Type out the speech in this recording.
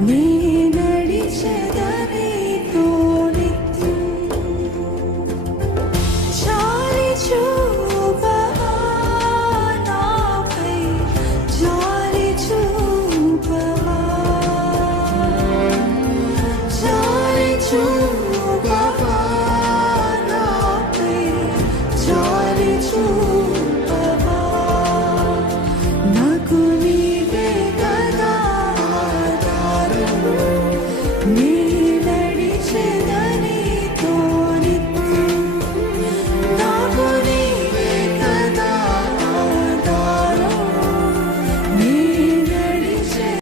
నీ నడిచెదనీ తోనిత్యం చాలి చూపవా నాపై జాలి చూపవా జాలి చూపవా నాపై జాలి చూపవా నాకు నీవే కదా ఆధారము నీ